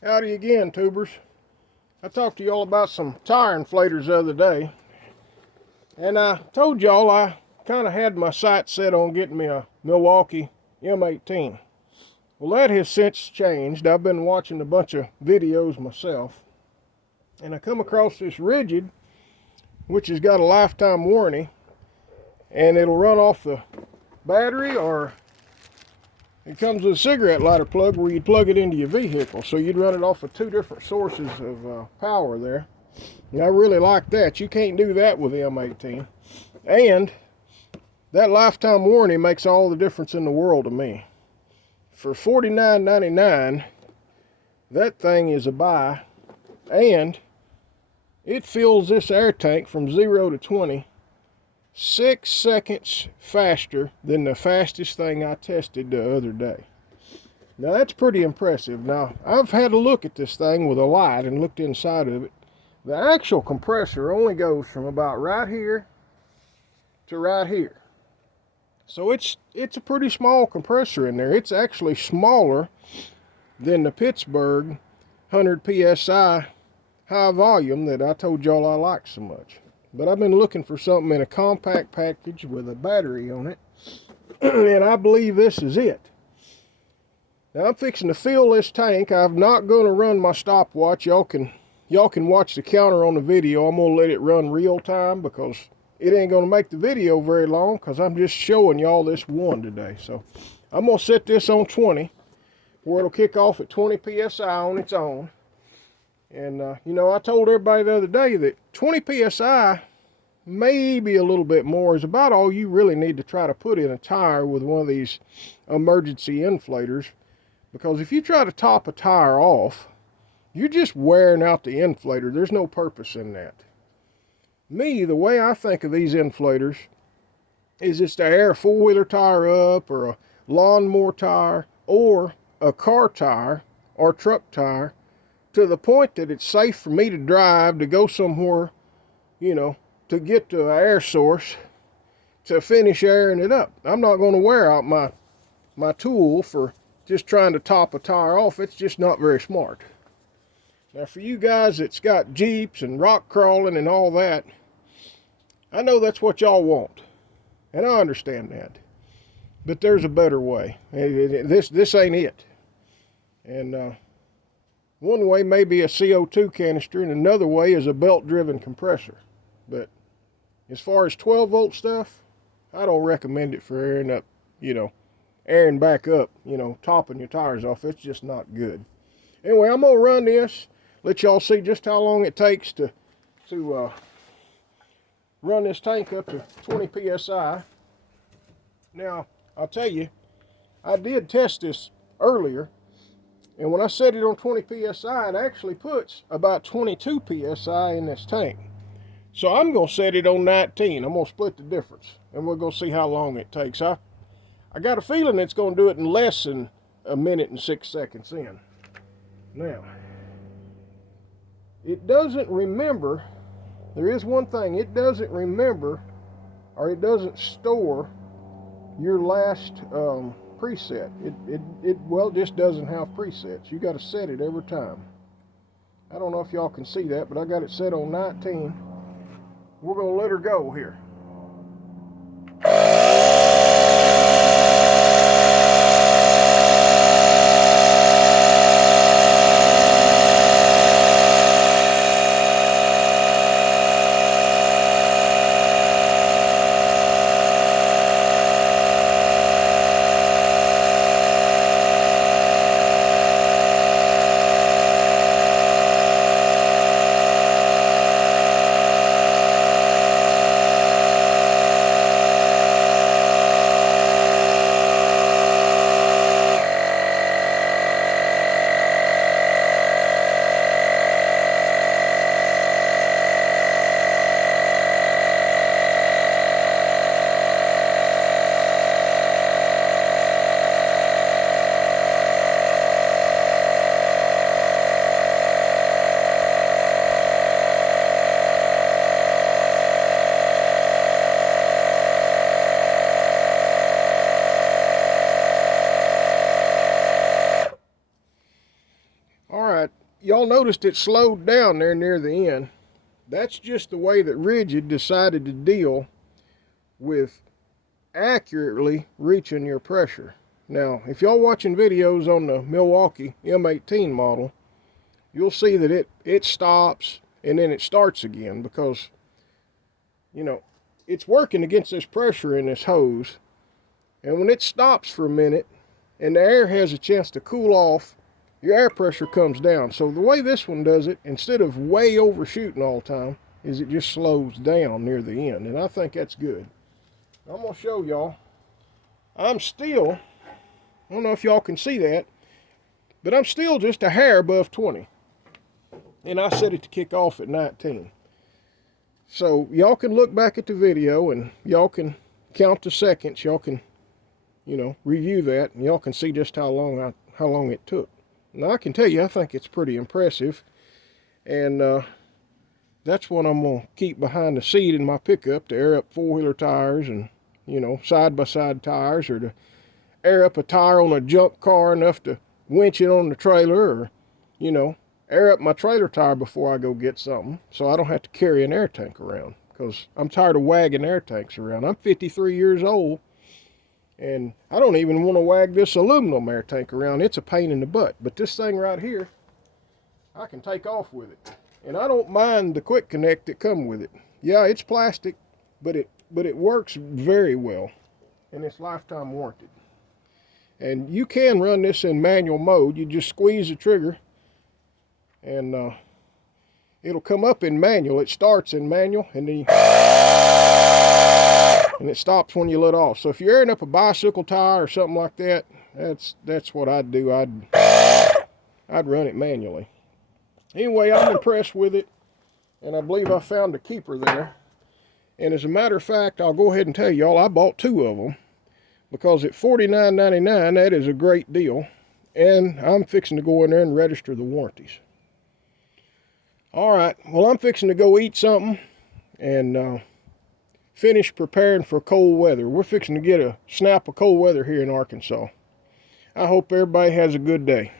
Howdy again, tubers. I talked to y'all about some tire inflators the other day, and I told y'all I kind of had my sights set on getting me a Milwaukee M18. Well, that has since changed. I've been watching a bunch of videos myself, and I come across this Ridgid, which has got a lifetime warranty, and it'll run off the battery, or it comes with a cigarette lighter plug where you plug it into your vehicle. So you'd run it off of two different sources of power there. And I really like that. You can't do that with the M18. And that lifetime warranty makes all the difference in the world to me. For $49.99, that thing is a buy. And it fills this air tank from 0 to 20 6 seconds faster than the fastest thing I tested the other day. Now that's pretty impressive. Now I've had a look at this thing with a light and looked inside of it. The actual compressor only goes from about right here to right here. So it's a pretty small compressor in there. It's actually smaller than the Pittsburgh 100 psi high volume that I told y'all I like so much. But I've been looking for something in a compact package with a battery on it, and I believe this is it. Now I'm fixing to fill this tank. I'm not going to run my stopwatch. Y'all can watch the counter on the video. I'm going to let it run real time because it ain't going to make the video very long because I'm just showing y'all this one today. So I'm going to set this on 20 where it'll kick off at 20 psi on its own. And, you know, I told everybody the other day that 20 psi, maybe a little bit more, is about all you really need to try to put in a tire with one of these emergency inflators. Because if you try to top a tire off, you're just wearing out the inflator. There's no purpose in that. Me, the way I think of these inflators is it's to air a four-wheeler tire up, or a lawnmower tire, or a car tire, or truck tire, to the point that it's safe for me to drive to go somewhere, you know, to get to an air source to finish airing it up. I'm not going to wear out my tool for just trying to top a tire off. It's just not very smart. Now for you guys that's got Jeeps and rock crawling and all that, I know that's what y'all want, and I understand that. But there's a better way. This ain't it. And one way may be a CO2 canister, and another way is a belt-driven compressor. But as far as 12-volt stuff, I don't recommend it for airing up, you know, airing back up, you know, topping your tires off. It's just not good. Anyway, I'm going to run this, let y'all see just how long it takes to run this tank up to 20 psi. Now, I'll tell you, I did test this earlier. And when I set it on 20 psi, it actually puts about 22 psi in this tank. So I'm going to set it on 19. I'm going to split the difference, and we're going to see how long it takes. I got a feeling it's going to do it in less than a minute and 6 seconds in. Now, it doesn't remember, there is one thing, it doesn't remember, or it doesn't store your last preset. It just doesn't have presets. You got to set it every time. I don't know if y'all can see that, but I got it set on 19. We're going to let her go here. All right, y'all noticed it slowed down there near the end. That's just the way that Ridgid decided to deal with accurately reaching your pressure. Now, if y'all watching videos on the Milwaukee M18 model, you'll see that it stops and then it starts again because, you know, it's working against this pressure in this hose. And when it stops for a minute and the air has a chance to cool off, your air pressure comes down. So the way this one does it, instead of way overshooting all the time, is it just slows down near the end. And I think that's good. I'm going to show y'all. I'm still, I don't know if y'all can see that, but I'm still just a hair above 20. And I set it to kick off at 19. So y'all can look back at the video and y'all can count the seconds. Y'all can, you know, review that, and y'all can see just how long it took. Now I can tell you, I think it's pretty impressive, and that's what I'm gonna keep behind the seat in my pickup to air up four-wheeler tires and, you know, side-by-side tires, or to air up a tire on a junk car enough to winch it on the trailer, or, you know, air up my trailer tire before I go get something so I don't have to carry an air tank around, because I'm tired of wagging air tanks around. I'm 53 years old, and I don't even want to wag this aluminum air tank around. It's a pain in the butt. But this thing right here, I can take off with it. And I don't mind the quick connect that come with it. Yeah, it's plastic, but it works very well. And it's lifetime warranted. And you can run this in manual mode. You just squeeze the trigger, and it'll come up in manual. It starts in manual, and then and it stops when you let off. So if you're airing up a bicycle tire or something like that, that's what I'd do. I'd run it manually. Anyway, I'm impressed with it, and I believe I found a keeper there. And as a matter of fact, I'll go ahead and tell y'all, I bought two of them, because at $49.99, that is a great deal. And I'm fixing to go in there and register the warranties. All right, well, I'm fixing to go eat something and finish preparing for cold weather. We're fixing to get a snap of cold weather here in Arkansas. I hope everybody has a good day.